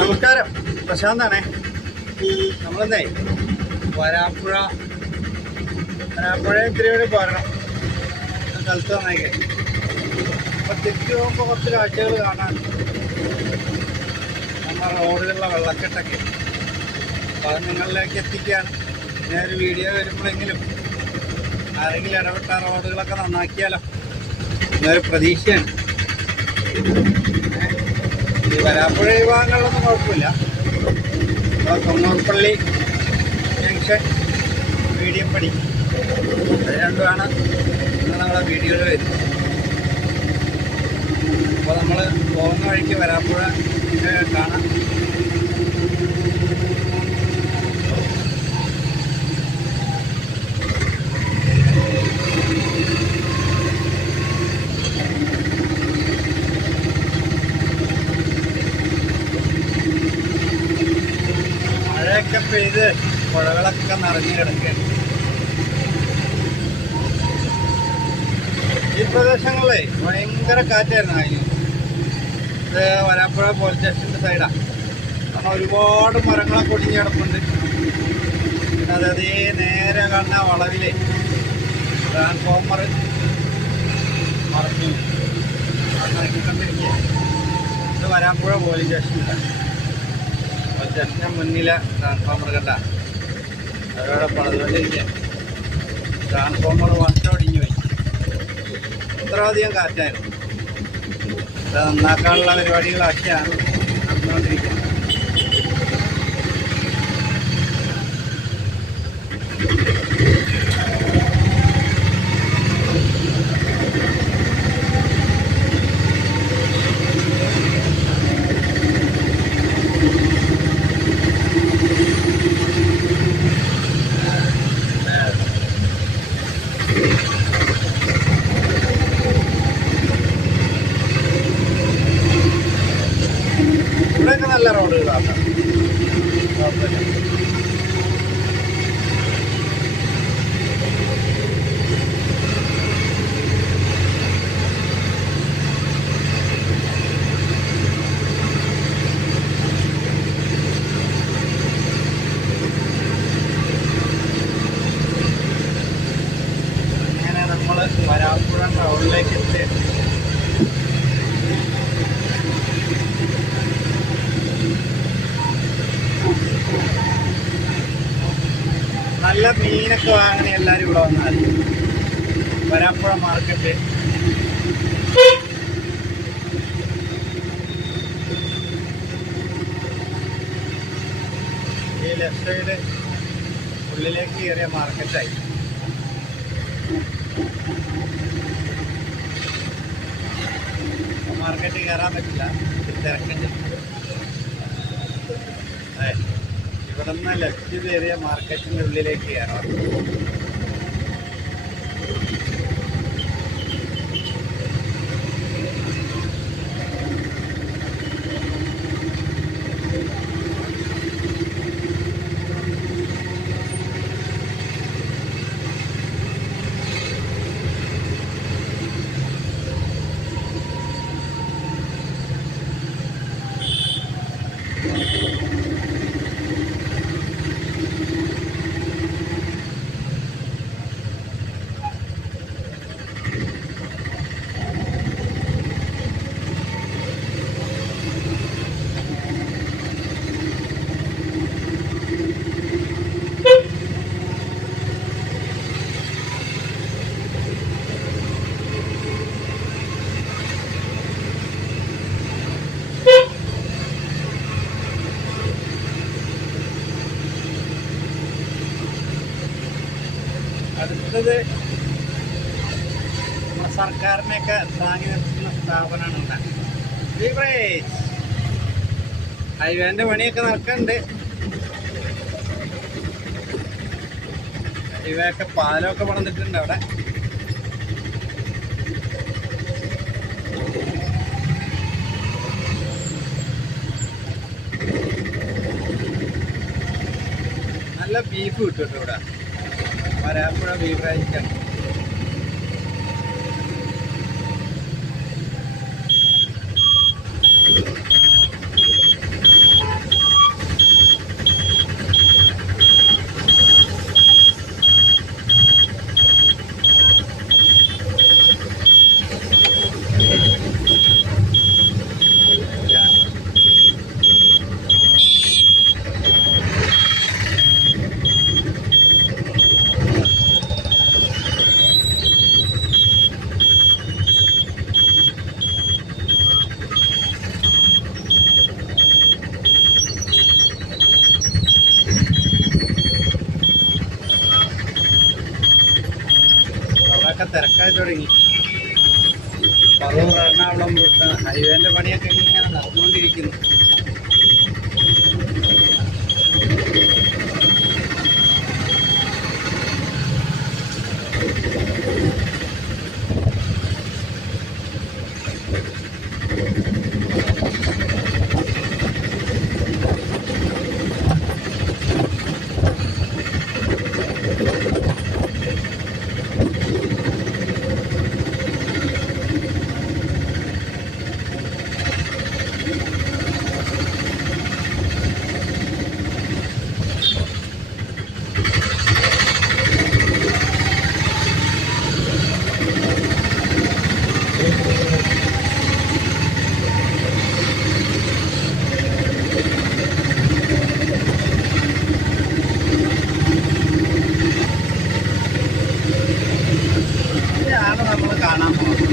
നമസ്കാരം, പ്രശാന്താണേ. നമ്മളെന്നേ വരാപ്പുഴ ഇത്തിരി പോരണം. സ്ഥലത്ത് വന്നേക്കെ. അപ്പം തിരിച്ചു പോകുമ്പോൾ കുറച്ച് കാഴ്ചകൾ കാണാൻ. നമ്മുടെ റോഡുകളിലെ വെള്ളക്കെട്ടൊക്കെ അപ്പോൾ അത് നിങ്ങളിലേക്ക് എത്തിക്കുകയാണ്. പിന്നെ ഒരു വീഡിയോ വരുമ്പോഴെങ്കിലും ആരെങ്കിലും ഇടപെട്ട റോഡുകളൊക്കെ നന്നാക്കിയാലോ എന്നൊരു പ്രതീക്ഷയാണ്. ഈ വരാപ്പുഴ വിഭാഗങ്ങളിലൊന്നും കുഴപ്പമില്ല. തൊണ്ണൂർപ്പള്ളി ജംഗ്ഷൻ മീഡിയപ്പടി അത് രണ്ടുമാണ് ഇന്ന് നമ്മളെ വീഡിയോയിൽ വരുന്നത്. അപ്പോൾ നമ്മൾ പോകുന്ന വഴിക്ക് വരാപ്പുഴ കാണാം. മഴയൊക്കെ പെയ്ത് പുഴകളൊക്കെ നിറഞ്ഞു കിടക്കുകയാണ്. ഈ പ്രദേശങ്ങളിലെ ഭയങ്കര കാറ്റായിരുന്നു കഴിഞ്ഞു. ഇത് വരാപ്പുഴ പോലീസ് സ്റ്റേഷൻ്റെ സൈഡാണ്. കാരണം ഒരുപാട് മരങ്ങളൊക്കെ ഒടിഞ്ഞ് കിടപ്പുണ്ട്. പിന്നെ അതേ നേരെ കാണുന്ന വളവിലെ ട്രാൻസ്ഫോമർ മറഞ്ഞു നടക്കിക്കൊണ്ടിരിക്കുക. ഇത് വരാപ്പുഴ പോലീസ് സ്റ്റേഷനിലാണ്. പോലീസ് സ്റ്റേഷൻ്റെ മുന്നിലെ ട്രാൻസ്ഫോമർ കണ്ട അതോടെ പണിതുകൊണ്ടിരിക്കുക. ട്രാൻസ്ഫോമർ വട്ടൊടിഞ്ഞു പോയി. അത്രയധികം കാറ്റായിരുന്നു. ഇത് നന്നാക്കാനുള്ള പരിപാടികളൊക്കെയാണ് നടന്നുകൊണ്ടിരിക്കുന്നത്. ഇവിടെയൊക്കെ നല്ല റോഡുകളാണ്. അങ്ങനെ നമ്മൾ വരാപ്പുഴ ടൗണിലേക്ക് എത്തി. നല്ല മീനൊക്കെ വാങ്ങണേ എല്ലാവരും ഇവിടെ വന്നാൽ വരാപ്പുഴ മാർക്കറ്റ്. ഈ ലെഫ്റ്റ് സൈഡ് ഉള്ളിലേക്ക് കയറിയ മാർക്കറ്റായി. മാർക്കറ്റിൽ കയറാൻ പറ്റില്ല, തിരക്കുണ്ട്. ഇവിടെ നിന്ന് ലെഫ്റ്റ് കയറിയ മാർക്കറ്റിൻ്റെ ഉള്ളിലേക്ക് കയറാം. അടുത്തത് നമ്മുടെ സർക്കാരിനെയൊക്കെ താങ്ങി നിർത്തുന്ന സ്ഥാപനമാണ് ഇവിടെ. ഹൈവേൻ്റെ പണിയൊക്കെ നടക്കുന്നുണ്ട്. ഹൈവേയൊക്കെ പാലമൊക്കെ പണിതിട്ടുണ്ട് അവിടെ. നല്ല ബീഫ് കിട്ടും ഇവിടെ. വരാപ്പുഴ ബീഫ് റൈസാണ്. ആയി തുടങ്ങി. പറവൂർ എറണാകുളം ഹൈവേൻ്റെ പണിയൊക്കെ ഇങ്ങനെ നടന്നുകൊണ്ടിരിക്കുന്നു. നമ്മൾ കാണാൻ പോകുന്നത്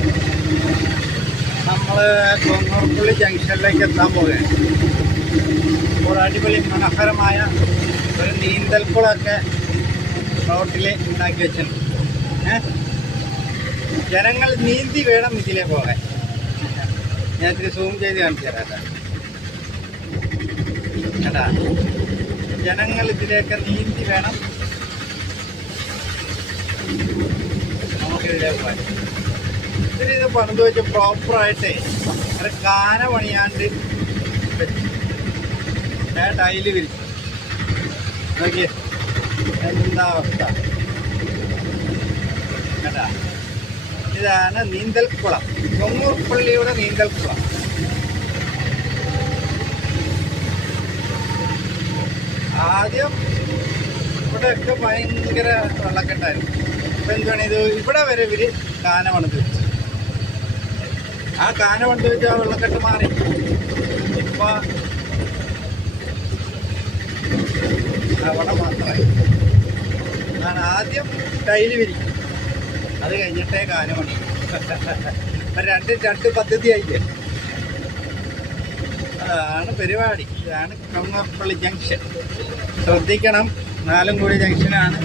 നമ്മൾ കൊങ്ങൂർപ്പള്ളി ജംഗ്ഷനിലേക്ക് എത്താൻ പോവുകയാണ്. ഒരു അടിപൊളി മനോഹരമായ ഒരു നീന്തൽക്കുളമൊക്കെ റോട്ടിൽ ഉണ്ടാക്കി വെച്ചിട്ടുണ്ട്. ജനങ്ങൾ നീന്തി വേണം ഇതിലേ പോകാൻ. ഞാൻ ഇത്തിരി സൂം ചെയ്ത് കാണിച്ചു തരാം കേട്ടാ. ജനങ്ങൾ ഇതിലേക്ക് നീന്തി വേണം നമുക്കിതിലേ പോകാൻ. ഇത് പണിത് വെച്ച് പ്രോപ്പറായിട്ടേ ഒരു കാന പണിയാണ്ട് വെച്ച് ടൈല് വിരിച്ചു നോക്കിയേ എന്താ അവസ്ഥ കേട്ടാ. ഇതാണ് നീന്തൽക്കുളം, കൊങ്ങൂർപ്പള്ളിയുടെ നീന്തൽക്കുളം. ആദ്യം ഇവിടെയൊക്കെ ഭയങ്കര വെള്ളക്കെട്ടായിരുന്നു. ഇപ്പം എന്താണ് ഇത് ഇവിടെ വരെ ഇവർ കാന പണിത് വെച്ചു. ആ കാന പണിത് വെച്ച് ആ വെള്ളക്കെട്ട് മാറി. ഇപ്പം അവിടെ മാത്രമായി. അതാണ് ആദ്യം ടൈല് വിരിക്കും, അത് കഴിഞ്ഞിട്ടേ കാന പണി. രണ്ട് പദ്ധതി ആയില്ലേ. അതാണ് പരിപാടി. ഇതാണ് കൊങ്ങൂർപ്പള്ളി ജംഗ്ഷൻ. ശ്രദ്ധിക്കണം, 4 കൂടി ജംഗ്ഷനാണ്.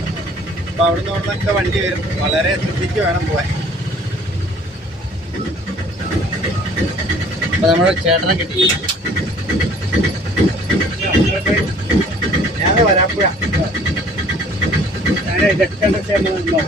അപ്പോൾ അവിടെ നിന്നൊക്കെ വണ്ടി വരും. വളരെ ശ്രദ്ധിച്ച് വേണം പോകാൻ. അപ്പോൾ നമ്മുടെ ചേട്ടനെ കിട്ടി. ഞാൻ വരാപ്പുഴ. ഞാൻ ഇതൊക്കെ നോക്കാം.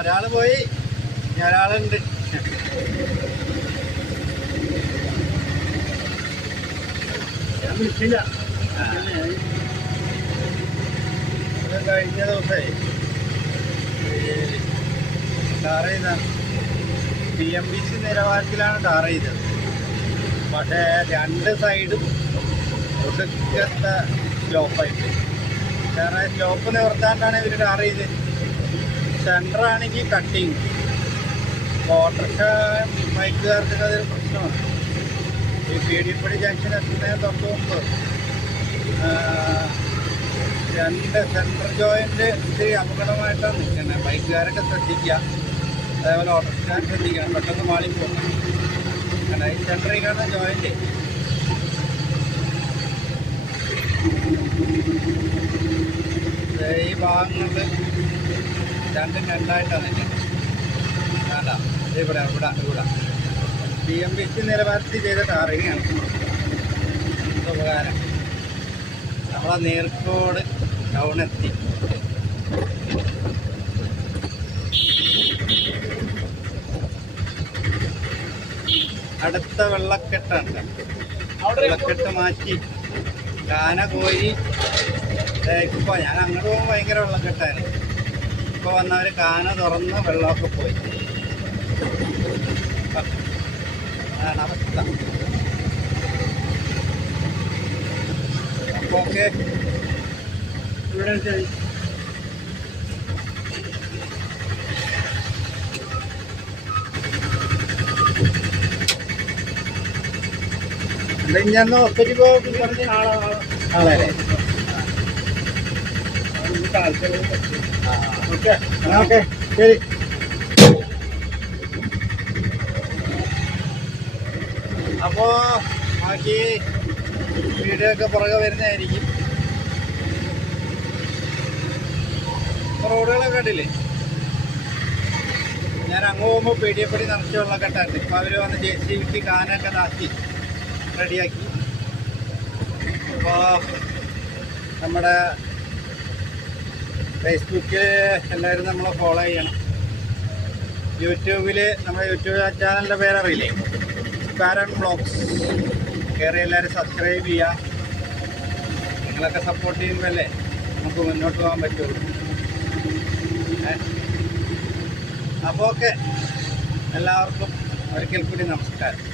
ഒരാള് പോയി, ഒരാളുണ്ട്. കഴിഞ്ഞ ദിവസേ ടാർ ചെയ്ത TMBC നിലവാരത്തിലാണ് ടാർ ചെയ്തത്. പക്ഷേ 2 സൈഡും ഒടുക്കത്തെ സ്റ്റോപ്പായിട്ട്. കാരണം സ്റ്റോപ്പ് നിവർത്താണ്ടാണ് ഇവർ ടാർ ചെയ്തത്. സെൻറ്ററാണെങ്കിൽ കട്ടിങ്. ഓട്ടോറിക്ഷ ബൈക്കുകാർക്ക് അതൊരു പ്രശ്നമാണ്. ഈ പീടിയപ്പടി ജംഗ്ഷൻ എത്തുന്നതിന് തൊട്ട് മുമ്പ് 2 സെൻട്രൽ ജോയിൻ്റ് ഇത്തിരി അപകടമായിട്ടാണ് നിൽക്കുന്നത്. ബൈക്കുകാരൊക്കെ ശ്രദ്ധിക്കുക, അതേപോലെ ഓട്ടോറിക്ഷക്കാർ ശ്രദ്ധിക്കണം, പെട്ടെന്ന് മാളി പോകണം. കാരണം ഈ സെൻറ്ററിൽ കാണുന്ന ജോയിൻ്റ് ഈ ഭാഗങ്ങളിൽ 2 രണ്ടായിട്ടാണ് നിൽക്കുന്നത്. വേണ്ട, ഇവിടെ ഇവിടെ ഇവിടെ TMBC നിലവാരത്തിൽ ചെയ്ത ടാറിങ്ങാണ്. ഉപകാരം. നമ്മളെ നീർക്കോട് ടൗൺ എത്തി. അടുത്ത വെള്ളക്കെട്ടുണ്ട്. വെള്ളക്കെട്ട് മാറ്റി കാന പോയി. ഇപ്പോൾ ഞാൻ അങ്ങോട്ട് പോകുമ്പോൾ ഭയങ്കര വെള്ളക്കെട്ടായിരുന്നു. ഇപ്പോൾ വന്നവർ കാന തുറന്ന് വെള്ളമൊക്കെ പോയി. അതാണ് അവസ്ഥ. അപ്പോൾ ഓക്കെ, ഇവിടെ ഞാൻ ഹോസ്പിറ്റലിൽ പോകും പറഞ്ഞ് ആളെ ഓക്കെ ഓക്കെ ശരി. അപ്പോൾ ബാക്കി വീഡിയോ ഒക്കെ പുറകെ വരുന്നതായിരിക്കും. റോഡുകളൊക്കെ കണ്ടില്ലേ? ഞാൻ അങ്ങ് പോകുമ്പോൾ പേടിയപ്പടി നിറച്ച് വെള്ളക്കെട്ടുണ്ട്. ഇപ്പോൾ അവർ വന്ന് JCB കാനൊക്കെ നാക്കി റെഡിയാക്കി. അപ്പോൾ നമ്മുടെ ഫേസ്ബുക്കിൽ എല്ലാവരും നമ്മളെ ഫോളോ ചെയ്യണം. യൂട്യൂബിൽ നമ്മുടെ യൂട്യൂബ് ചാനലിൻ്റെ പേരറിയില്ലേ, പാരൻ വ്ളോഗ്സ്. കയറി എല്ലാവരും സബ്സ്ക്രൈബ് ചെയ്യുക. നിങ്ങളൊക്കെ സപ്പോർട്ട് ചെയ്യുമ്പോഴല്ലേ നമുക്ക് മുന്നോട്ട് പോകാൻ പറ്റുള്ളൂ. അപ്പോൾ ഓക്കെ, എല്ലാവർക്കും ഒരിക്കൽ കൂടി നമസ്കാരം.